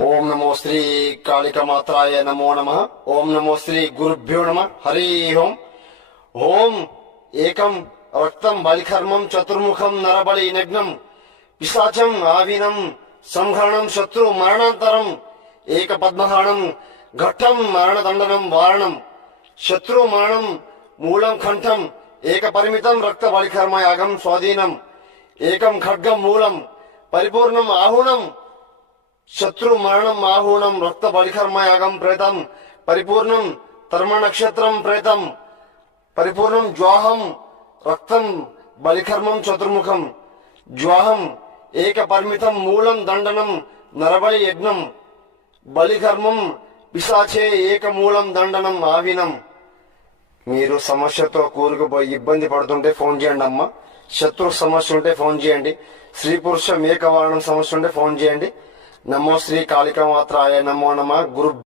ఓం నమో శ్రీ కాళికమాత్రాయ నమో నమః. ఓం నమో శ్రీ గురుభ్యో నమః. హరి ఓం. ఓం ఏకం రక్తం బలికర్మం చతుర్ముఖం నరబలి నగ్నం పిశాచం ఆవినం సంహరణం శత్రు మరణాంతరం ఏక పద్మహాణం ఘట్టం మరణదండనం వారణం శత్రు మరణం మూలం కంఠం ఏక పరిమితం రక్త బలికర్మ యాగం స్వాధీనం ఏకం ఖడ్గం మూలం పరిపూర్ణం ఆహుణం శత్రు మరణం ఆహూణం రక్త బలికర్మ యాగం ప్రేతం పరిపూర్ణం తర్మ నక్షత్రం ప్రేతం పరిపూర్ణం జ్వాహం రక్తం బలికర్మం చతుర్ముఖం జ్వాహం ఏక పరిమితం మూలం దండనం నరబలి యజ్ఞం బలికర్మం పిశాచే ఏక మూలం దండనం ఆవినం. మీరు సమస్యతో కూరుకుపోయి ఇబ్బంది పడుతుంటే ఫోన్ చేయండి అమ్మ. శత్రు సమస్య ఉంటే ఫోన్ చేయండి. స్త్రీ పురుష మేకవారణం సమస్య ఉంటే ఫోన్ చేయండి. నమో శ్రీ కాళికామాత్రాయ నమో నమః. గురు